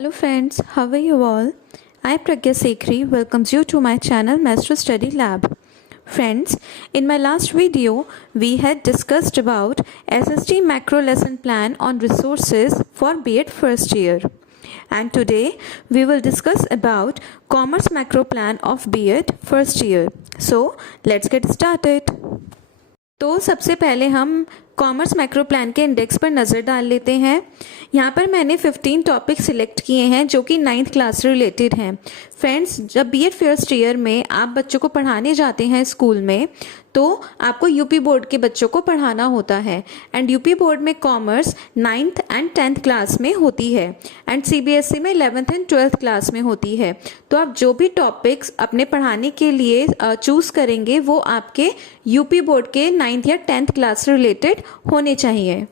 Hello friends, how are you all? I Pragya Sekhri welcomes you to my channel Master Study Lab. Friends, in my last video, we had discussed about SST macro lesson plan on resources for B.Ed first year. And today, we will discuss about commerce macro plan of B.Ed first year. So, let's get started. तो सबसे पहले हम commerce macro plan के index पर नज़र डाल लेते हैं। यहाँ पर मैंने 15 टॉपिक सिलेक्ट किए हैं जो कि 9th क्लास से रिलेटेड हैं। फ्रेंड्स, जब बीएड फर्स्ट ईयर में आप बच्चों को पढ़ाने जाते हैं स्कूल में तो आपको यूपी बोर्ड के बच्चों को पढ़ाना होता है एंड यूपी बोर्ड में commerce 9th and 10th class में होती है एंड सीबीएसई में 11th एंड 12th क्लास में होती है। तो आप जो भी टॉपिक्स अपने पढ़ाने के लिए चूज़ करेंगे वो आपके यूपी बोर्ड के 9th या 10th क्लास से रिलेटेड होने चाहिए।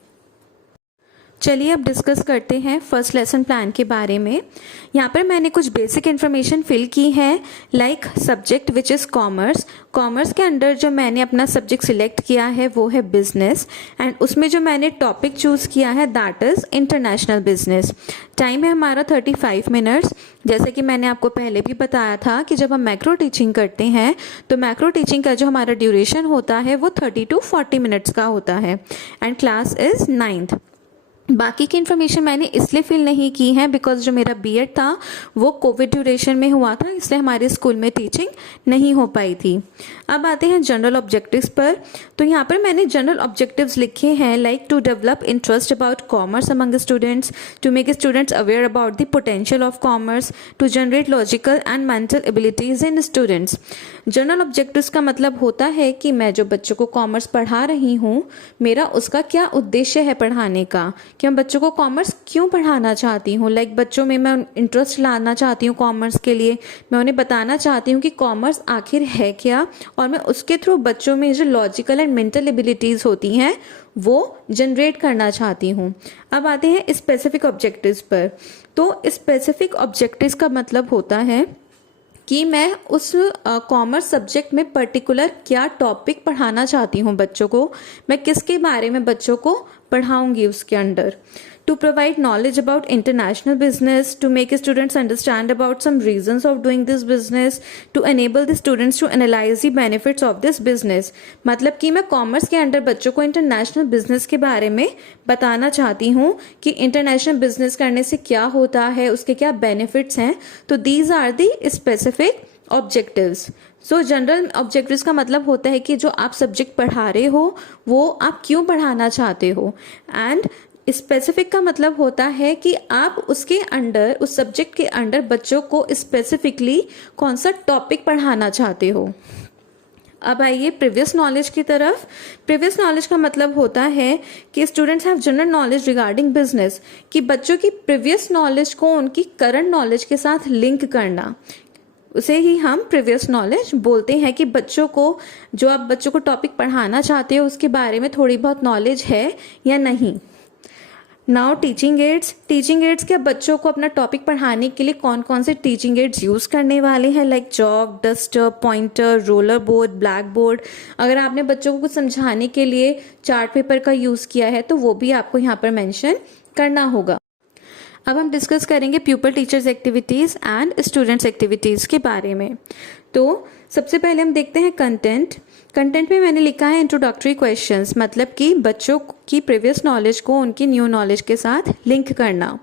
चलिए अब डिस्कस करते हैं फर्स्ट लेसन प्लान के बारे में। यहाँ पर मैंने कुछ बेसिक इन्फॉर्मेशन फिल की है like subject which is commerce. Commerce के अंडर जो मैंने अपना सब्जेक्ट सिलेक्ट किया है वो है बिजनेस एंड उसमें जो मैंने टॉपिक चूज़ किया है that is international business. Time है हमारा 35 मिनट्स। जैसे कि मैंने आपको पहले भी बताया था कि जब हम मैक्रो टीचिंग करते हैं तो मैक्रो टीचिंग का जो हमारा ड्यूरेशन होता है वो 30 to 40 मिनट्स का होता है एंड क्लास इज़ 9th। बाकी की इन्फॉर्मेशन मैंने इसलिए फिल नहीं की है बिकॉज जो मेरा बीएड था वो कोविड ड्यूरेशन में हुआ था, इसलिए हमारे स्कूल में टीचिंग नहीं हो पाई थी। अब आते हैं जनरल ऑब्जेक्टिव्स पर। तो यहाँ पर मैंने जनरल ऑब्जेक्टिव्स लिखे हैं like to develop interest about commerce among students, to make students aware about the potential of commerce, to generate logical and mental abilities in students. General objectives का मतलब होता है कि मैं जो बच्चों को कॉमर्स पढ़ा रही हूँ मेरा उसका क्या उद्देश्य है पढ़ाने का, कि मैं बच्चों को कॉमर्स क्यों पढ़ाना चाहती हूँ। लाइक बच्चों में मैं इंटरेस्ट लाना चाहती हूँ कॉमर्स के लिए, मैं उन्हें बताना चाहती हूँ कि कॉमर्स आखिर है क्या और मैं उसके थ्रू बच्चों में जो लॉजिकल एंड मेंटल एबिलिटीज़ होती हैं वो जनरेट करना चाहती हूँ। अब आते हैं स्पेसिफिक ऑब्जेक्टिव्स पर। तो स्पेसिफिक ऑब्जेक्टिव्स का मतलब होता है कि मैं उस कॉमर्स सब्जेक्ट में पर्टिकुलर क्या टॉपिक पढ़ाना चाहती हूँ बच्चों को, मैं किसके बारे में बच्चों को पढ़ाऊंगी उसके under. To provide knowledge about international business, to make students understand about some reasons of doing this business, to enable the students to analyse the benefits of this business. मतलब कि मैं कॉमर्स के अंडर बच्चों को international business के बारे में बताना चाहती हूँ कि इंटरनेशनल बिजनेस करने से क्या होता है, उसके क्या बेनिफिट्स हैं। तो these are the specific objectives. So general objectives का मतलब होता है कि जो आप सब्जेक्ट पढ़ा रहे हो वो आप क्यों पढ़ाना चाहते हो एंड स्पेसिफिक का मतलब होता है कि आप उसके अंडर उस सब्जेक्ट के अंडर बच्चों को स्पेसिफिकली कौन सा टॉपिक पढ़ाना चाहते हो। अब आइए प्रीवियस नॉलेज की तरफ। प्रीवियस नॉलेज का मतलब होता है कि students have general knowledge regarding business, कि बच्चों की प्रीवियस नॉलेज को उनकी करंट नॉलेज के साथ लिंक करना, उसे ही हम प्रीवियस नॉलेज बोलते हैं। कि बच्चों को जो आप बच्चों को टॉपिक पढ़ाना चाहते हो उसके बारे में थोड़ी बहुत नॉलेज है या नहीं। Now teaching ads. Teaching ads क्या बच्चों को अपना टॉपिक पढ़ाने के लिए कौन कौन से टीचिंग एड्स यूज़ करने वाले हैं like chalk, duster, pointer, roller board, black board. अगर आपने बच्चों को कुछ समझाने के लिए चार्ट पेपर का यूज़ किया है तो वो भी आपको यहाँ पर मेंशन करना होगा। अब हम डिस्कस करेंगे pupil teachers activities and students activities के बारे में। तो सबसे पहले हम देखते हैं कंटेंट। कंटेंट में मैंने लिखा है इंट्रोडक्टरी क्वेश्चंस, मतलब कि बच्चों की प्रीवियस नॉलेज को उनकी न्यू नॉलेज के साथ लिंक करना।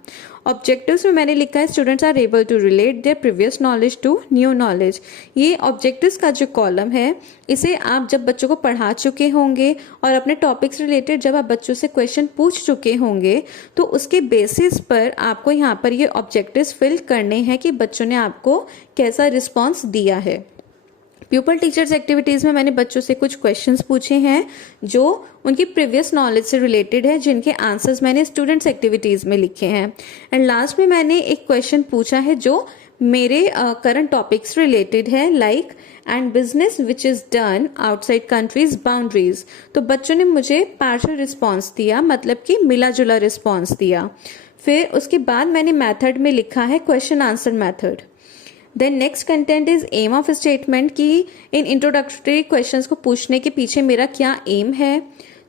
ऑब्जेक्टिव्स में मैंने लिखा है students are able to relate their previous knowledge to new knowledge. ये ऑब्जेक्टिव्स का जो कॉलम है इसे आप जब बच्चों को पढ़ा चुके होंगे और अपने टॉपिक्स रिलेटेड जब आप बच्चों से क्वेश्चन पूछ चुके होंगे तो उसके बेसिस पर आपको यहाँ पर ये ऑब्जेक्टिव्स फिल करने हैं कि बच्चों ने आपको कैसा रिस्पॉन्स दिया है। प्यूपल टीचर्स एक्टिविटीज़ में मैंने बच्चों से कुछ क्वेश्चंस पूछे हैं जो उनकी प्रीवियस नॉलेज से रिलेटेड है, जिनके आंसर्स मैंने स्टूडेंट्स एक्टिविटीज़ में लिखे हैं। एंड लास्ट में मैंने एक क्वेश्चन पूछा है जो मेरे करंट टॉपिक्स रिलेटेड है like and business which is done outside countries boundaries. तो बच्चों ने मुझे पार्शियल रिस्पॉन्स दिया, मतलब कि मिला जुला रिस्पॉन्स दिया। फिर उसके बाद मैंने मैथड में लिखा है question answer method. Then next content is aim of statement, की इन इंट्रोडक्टरी क्वेश्चंस को पूछने के पीछे मेरा क्या एम है।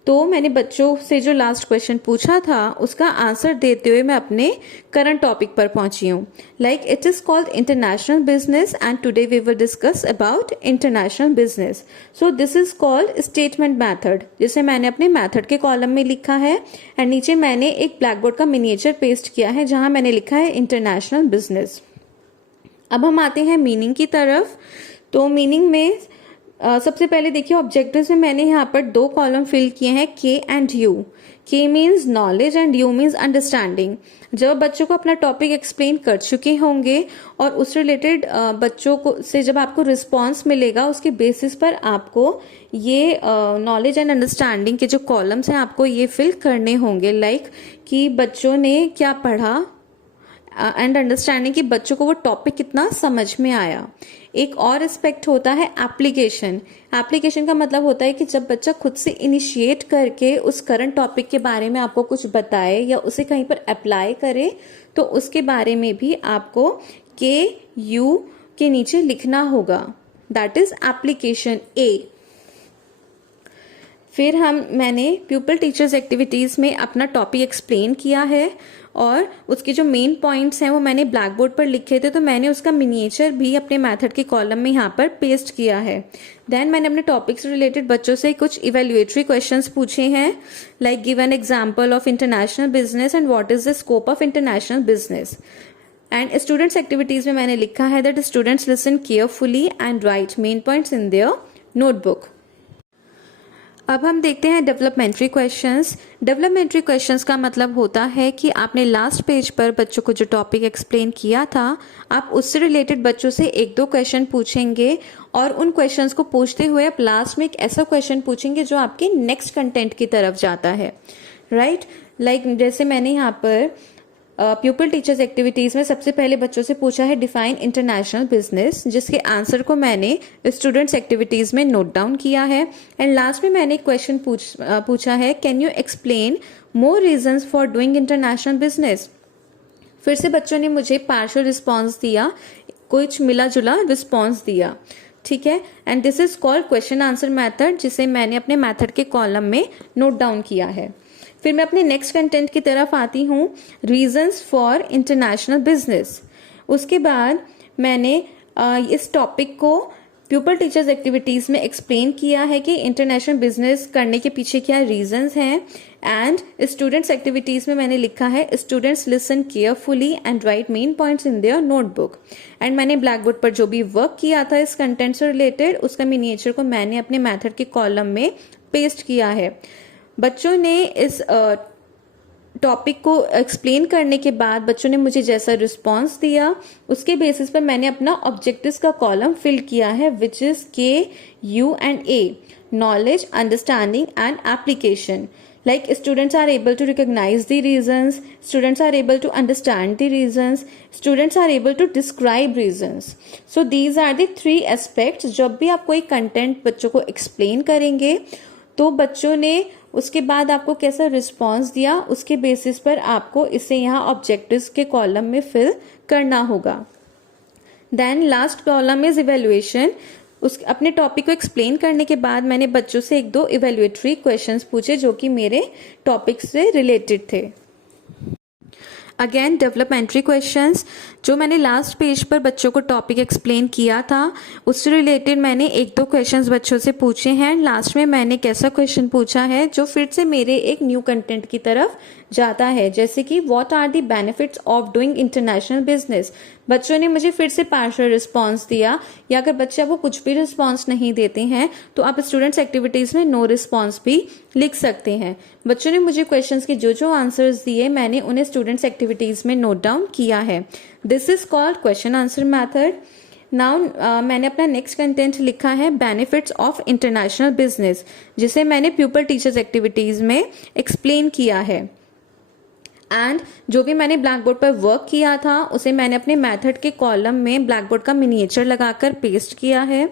तो मैंने बच्चों से जो लास्ट क्वेश्चन पूछा था उसका आंसर देते हुए मैं अपने करंट टॉपिक पर पहुंची हूँ. Like it is called international business and today we will discuss about international business. So this is called statement method, जिसे मैंने अपने मैथड के कॉलम में लिखा है एंड नीचे मैंने एक ब्लैक बोर्ड का मिनिएचर पेस्ट किया है जहां मैंने लिखा है इंटरनेशनल बिजनेस. अब हम आते हैं मीनिंग की तरफ. तो मीनिंग में सबसे पहले देखिए ऑब्जेक्टिव्स में मैंने यहाँ पर 2 कॉलम फिल किए हैं, के एंड यू. के means knowledge and you means understanding. जब बच्चों को अपना टॉपिक एक्सप्लेन कर चुके होंगे और उस रिलेटेड बच्चों को से जब आपको रिस्पॉन्स मिलेगा उसके बेसिस पर आपको ये नॉलेज एंड अंडरस्टैंडिंग के जो कॉलम्स हैं आपको ये फिल करने होंगे. लाइक कि बच्चों ने क्या पढ़ा एंड अंडरस्टैंडिंग कि बच्चों को वो टॉपिक कितना समझ में आया. एक और एस्पेक्ट होता है एप्लीकेशन. एप्लीकेशन का मतलब होता है कि जब बच्चा खुद से इनिशिएट करके उस करंट टॉपिक के बारे में आपको कुछ बताए या उसे कहीं पर अप्लाई करे तो उसके बारे में भी आपको के यू के नीचे लिखना होगा. दैट इज एप्लीकेशन ए. फिर मैंने प्यूपल टीचर्स एक्टिविटीज़ में अपना टॉपिक एक्सप्लेन किया है और उसके जो मेन पॉइंट्स हैं वो मैंने ब्लैक बोर्ड पर लिखे थे, तो मैंने उसका मिनिएचर भी अपने मेथड के कॉलम में यहाँ पर पेस्ट किया है. देन मैंने अपने टॉपिक से रिलेटेड बच्चों से कुछ इवेल्युएटरी क्वेश्चंस पूछे हैं. Like give an example of international business and what is the scope of international business. And students activities में मैंने लिखा है that students listen carefully and right main points in their notebook. अब हम देखते हैं डेवलपमेंट्री क्वेश्चंस. डेवलपमेंट्री क्वेश्चंस का मतलब होता है कि आपने लास्ट पेज पर बच्चों को जो टॉपिक एक्सप्लेन किया था आप उससे रिलेटेड बच्चों से 1-2 क्वेश्चन पूछेंगे और उन क्वेश्चंस को पूछते हुए आप लास्ट में एक ऐसा क्वेश्चन पूछेंगे जो आपके नेक्स्ट कंटेंट की तरफ जाता है. राइट लाइक जैसे मैंने यहाँ पर प्यूपल टीचर्स एक्टिविटीज़ में सबसे पहले बच्चों से पूछा है डिफाइन इंटरनेशनल बिजनेस, जिसके आंसर को मैंने स्टूडेंट्स एक्टिविटीज़ में नोट डाउन किया है. एंड लास्ट में मैंने एक क्वेश्चन पूछा है can you explain more reasons for doing international business. फिर से बच्चों ने मुझे पार्शियल रिस्पॉन्स दिया, कुछ मिला जुला रिस्पॉन्स दिया. ठीक है. And this is called question answer method, जिसे मैंने अपने मैथड के कॉलम में नोट डाउन किया है. फिर मैं अपने नेक्स्ट कंटेंट की तरफ आती हूँ, रीजंस फॉर इंटरनेशनल बिजनेस. उसके बाद मैंने इस टॉपिक को प्यूपल टीचर्स एक्टिविटीज़ में एक्सप्लेन किया है कि इंटरनेशनल बिजनेस करने के पीछे क्या रीजंस हैं. एंड स्टूडेंट्स एक्टिविटीज़ में मैंने लिखा है students listen carefully and right main points in their notebook. And मैंने ब्लैक बोर्ड पर जो भी वर्क किया था इस कंटेंट से रिलेटेड उसका मिनिएचर को मैंने अपने मैथड के कॉलम में पेस्ट किया है. बच्चों ने इस टॉपिक को एक्सप्लेन करने के बाद बच्चों ने मुझे जैसा रिस्पॉन्स दिया उसके बेसिस पर मैंने अपना ऑब्जेक्टिव्स का कॉलम फिल किया है विच इज के you and A, knowledge, understanding and application. Like students are able to recognize the reasons, students are able to understand the reasons, students are able to describe reasons. So these are the 3 aspects. जब भी आप कोई content बच्चों को explain करेंगे तो बच्चों ने उसके बाद आपको कैसा रिस्पॉन्स दिया उसके बेसिस पर आपको इसे यहाँ ऑब्जेक्टिव्स के कॉलम में फिल करना होगा. Then last column is evaluation. उस अपने टॉपिक को एक्सप्लेन करने के बाद मैंने बच्चों से 1-2 इवेल्युएटरी क्वेश्चंस पूछे जो कि मेरे टॉपिक से रिलेटेड थे. अगेन डेवलपमेंट्री क्वेश्चंस, जो मैंने लास्ट पेज पर बच्चों को टॉपिक एक्सप्लेन किया था उससे रिलेटेड मैंने 1-2 क्वेश्चंस बच्चों से पूछे हैं. लास्ट में मैंने कैसा क्वेश्चन पूछा है जो फिर से मेरे एक न्यू कंटेंट की तरफ जाता है, जैसे कि what are the benefits of doing international business. बच्चों ने मुझे फिर से पार्शियल रिस्पॉन्स दिया, या अगर बच्चे आपको कुछ भी रिस्पॉन्स नहीं देते हैं तो आप स्टूडेंट्स एक्टिविटीज़ में नो रिस्पॉन्स भी लिख सकते हैं. बच्चों ने मुझे क्वेश्चंस के जो आंसर्स दिए मैंने उन्हें स्टूडेंट्स एक्टिविटीज़ में नोट डाउन किया है. This is called question answer method. Now मैंने अपना नेक्स्ट कंटेंट लिखा है बेनिफिट्स ऑफ इंटरनेशनल बिजनेस, जिसे मैंने प्यूपल टीचर्स एक्टिविटीज़ में एक्सप्लेन किया है. एंड जो भी मैंने ब्लैक बोर्ड पर वर्क किया था उसे मैंने अपने मेथड के कॉलम में ब्लैक बोर्ड का मिनिएचर लगाकर पेस्ट किया है.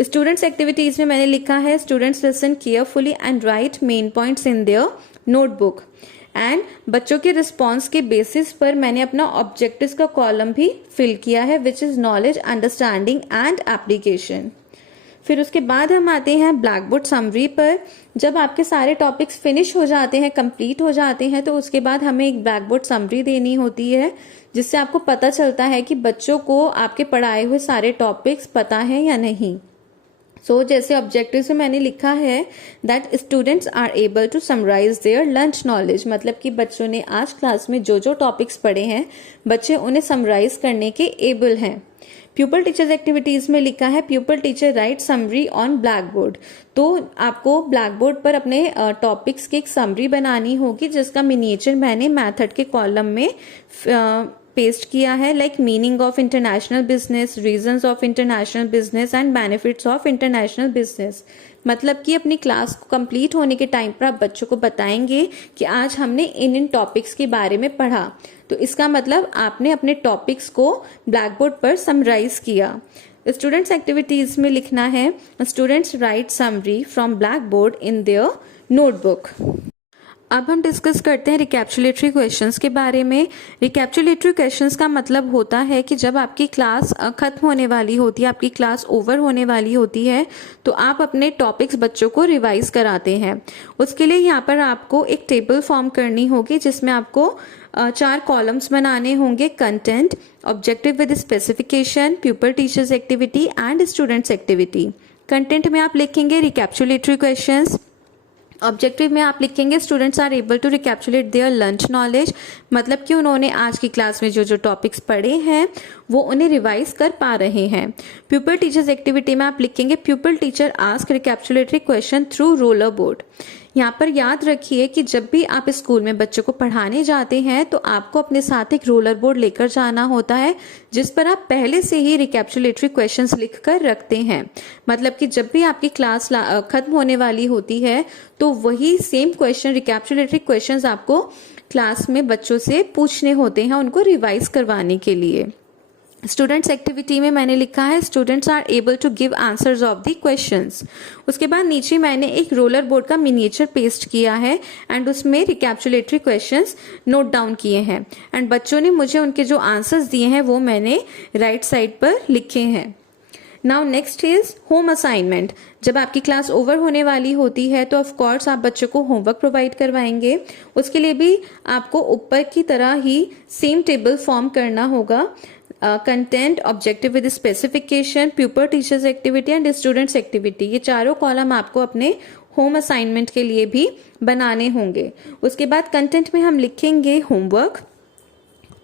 स्टूडेंट्स एक्टिविटीज़ में मैंने लिखा है students listen carefully and right main points in their notebook. And बच्चों के रिस्पॉन्स के बेसिस पर मैंने अपना ऑब्जेक्टिव्स का कॉलम भी फिल किया है which is knowledge, understanding and application. फिर उसके बाद हम आते हैं ब्लैक बोर्ड समरी पर। जब आपके सारे टॉपिक्स फिनिश हो जाते हैं, कंप्लीट हो जाते हैं, तो उसके बाद हमें एक ब्लैक बोर्ड समरी देनी होती है, जिससे आपको पता चलता है कि बच्चों को आपके पढ़ाए हुए सारे टॉपिक्स पता है या नहीं। जैसे ऑब्जेक्टिव में मैंने लिखा है that students are able to summarise their lunch knowledge, मतलब कि बच्चों ने आज क्लास में जो जो टॉपिक्स पढ़े हैं बच्चे उन्हें समराइज करने के एबल हैं। प्यूपल टीचर्स एक्टिविटीज में लिखा है pupil teacher write summary on black board. तो आपको ब्लैक बोर्ड पर अपने टॉपिक्स की एक समरी बनानी होगी, जिसका मिनिएचर मैंने मेथड के कॉलम में पेस्ट किया है, like meaning of international business, reasons of international business and benefits of international business. मतलब कि अपनी क्लास को कंप्लीट होने के टाइम पर आप बच्चों को बताएंगे कि आज हमने इन टॉपिक्स के बारे में पढ़ा। तो इसका मतलब आपने अपने टॉपिक्स को ब्लैक बोर्ड पर समराइज किया। स्टूडेंट्स एक्टिविटीज में लिखना है students right summary from black board in their notebook. अब हम डिस्कस करते हैं रिकैप्चुलेटरी क्वेश्चंस के बारे में। रिकैप्चुलेटरी क्वेश्चंस का मतलब होता है कि जब आपकी क्लास खत्म होने वाली होती है, आपकी क्लास ओवर होने वाली होती है, तो आप अपने टॉपिक्स बच्चों को रिवाइज कराते हैं। उसके लिए यहाँ पर आपको एक टेबल फॉर्म करनी होगी, जिसमें आपको 4 कॉलम्स बनाने होंगे, content, objective with specification, pupil teachers activity and students activity. Content में आप लिखेंगे रिकैप्चुलेटरी क्वेश्चंस। ऑब्जेक्टिव में आप लिखेंगे students are able to recapitulate their lunch knowledge, मतलब कि उन्होंने आज की क्लास में जो जो टॉपिक्स पढ़े हैं वो उन्हें रिवाइज कर पा रहे हैं। प्यूपल टीचर्स एक्टिविटी में आप लिखेंगे pupil teacher ask recapitulatory question through roller board. यहाँ पर याद रखिए कि जब भी आप स्कूल में बच्चों को पढ़ाने जाते हैं तो आपको अपने साथ एक रोलर बोर्ड लेकर जाना होता है, जिस पर आप पहले से ही रिकैप्चुलेटरी क्वेश्चंस लिख कर रखते हैं। मतलब कि जब भी आपकी क्लास खत्म होने वाली होती है तो वही सेम क्वेश्चन, रिकैप्चुलेटरी क्वेश्चंस आपको क्लास में बच्चों से पूछने होते हैं उनको रिवाइज करवाने के लिए। स्टूडेंट्स एक्टिविटी में मैंने लिखा है students are able to give answers of the questions. उसके बाद नीचे मैंने एक रोलर बोर्ड का मिनिएचर पेस्ट किया है एंड उसमें रिकैप्चुलेटरी क्वेश्चंस नोट डाउन किए हैं एंड बच्चों ने मुझे उनके जो आंसर्स दिए हैं वो मैंने राइट साइड पर लिखे हैं। Now next is home assignment. जब आपकी क्लास ओवर होने वाली होती है तो ऑफ कोर्स आप बच्चों को होमवर्क प्रोवाइड करवाएंगे। उसके लिए भी आपको ऊपर की तरह ही सेम टेबल फॉर्म करना होगा, content, objective with specification, pupil teachers activity and students activity. ये चारों कॉलम आपको अपने होम असाइनमेंट के लिए भी बनाने होंगे। उसके बाद कंटेंट में हम लिखेंगे होमवर्क,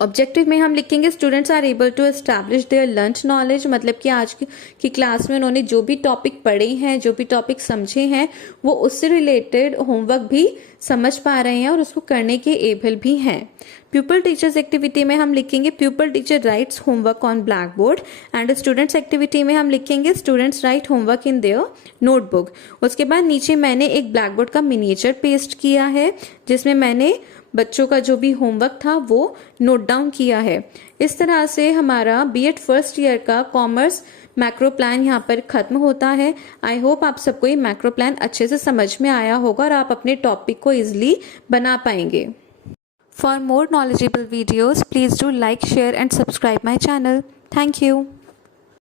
ऑब्जेक्टिव में हम लिखेंगे students are able to establish their lunch knowledge, मतलब कि आज की क्लास में उन्होंने जो भी टॉपिक पढ़े हैं, जो भी टॉपिक समझे हैं, वो उससे रिलेटेड होमवर्क भी समझ पा रहे हैं और उसको करने के एबल भी हैं। प्यूपल टीचर्स एक्टिविटी में हम लिखेंगे pupil teacher writes homework on black board and students activity में हम लिखेंगे students write homework in their notebook. उसके बाद नीचे मैंने एक ब्लैक बोर्ड का मिनिएचर पेस्ट किया है, जिसमें मैंने बच्चों का जो भी होमवर्क था वो नोट डाउन किया है। इस तरह से हमारा बीएड फर्स्ट ईयर का कॉमर्स मैक्रो प्लान यहाँ पर खत्म होता है। आई होप आप सबको ये मैक्रो प्लान अच्छे से समझ में आया होगा और आप अपने टॉपिक को इजिली बना पाएंगे। For more knowledgeable videos, please do like, share and subscribe my channel. Thank you.